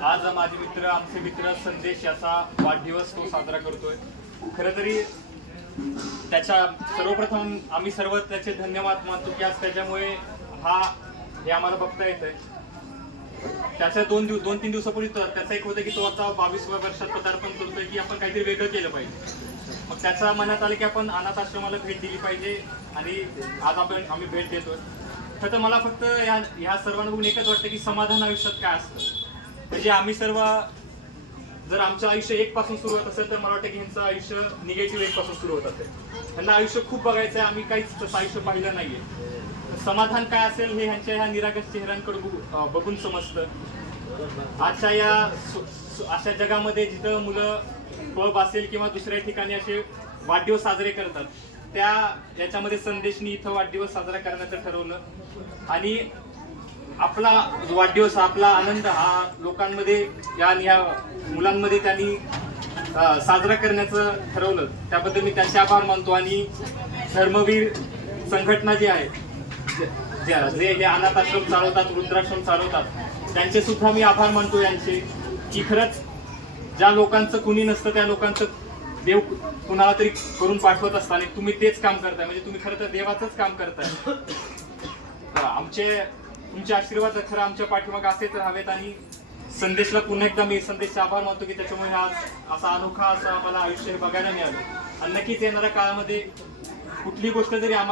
आज माझे मित्र आमचे मित्र संदेश याचा वाढदिवस तो साजरा करतोय. खरं तरी त्याच्या सर्वप्रथम आम्ही सर्व त्याचे धन्यवाद मानतो की आज त्याच्यामुळे हे आम्हाला बघता येतंय. त्याच्या दोन तीन दिवसापूर्वी त्याचा एक होतं की तो आता 22व्या वर्षात पदार्पण करतोय की आपण काहीतरी वेगळं केलं पाहिजे. मग त्याच्या मनात आलं की आपण अनाथ आश्रमाला भेट दिली पाहिजे आणि आज आम्ही भेट देतोय. तर मला फक्त ह्या सर्वांना बघून एकच वाटतं की समाधान आयुष्यात काय असतं. म्हणजे आम्ही सर्व जर आमचं आयुष्य 1 पासून सुरू होत असेल तर मला वाटतं की ह्यांचं आयुष्य निगेटिव्ह 1 पासून सुरू होत असेल. त्यांना आयुष्य खूप बघायचं आहे, आम्ही काहीच तसं आयुष्य पाहिलं नाहीये. समाधान काय असेल हे ह्या निरागस चेहऱ्यांकडे बघून समजतं. आजच्या या अशा जगामध्ये जिथं मुलं पब असेल किंवा दुसऱ्या ठिकाणी असे वाढदिवस साजरे करतात, याच्यामध्ये संदेशनी इथं वाढदिवस साजरा करण्याचं ठरवलं. आणि आपला वाढदिवस, आपला आनंद हा लोकांमध्ये ह्या मुलांमध्ये त्यांनी साजरा करण्याचं ठरवलं. त्याबद्दल मी त्यांचे आभार मानतो. आणि धर्मवीर संघटना जी आहे, जे हे अनाथ आश्रम चालवतात, वृद्धाश्रम चालवतात, त्यांचे सुद्धा मी आभार मानतो यांचे, की खरंच ज्या लोकांचं कुणी नसतं त्या लोकांचं देव कुणाला तरी करून पाठवत असतात आणि तुम्ही तेच काम करताय. म्हणजे तुम्ही खरं तर देवाचंच काम करताय. तुमचे आशीर्वाद खरं आमच्या पाठीमागे असेच राहावेत. आणि संदेशला पुन्हा एकदा मी संदेशचा आभार मानतो की त्याच्यामुळे आज असा अनोखा असं आम्हाला आयुष्य बघायला मिळालं. आणि नक्कीच येणाऱ्या काळामध्ये कुठली गोष्ट जरी आम्हाला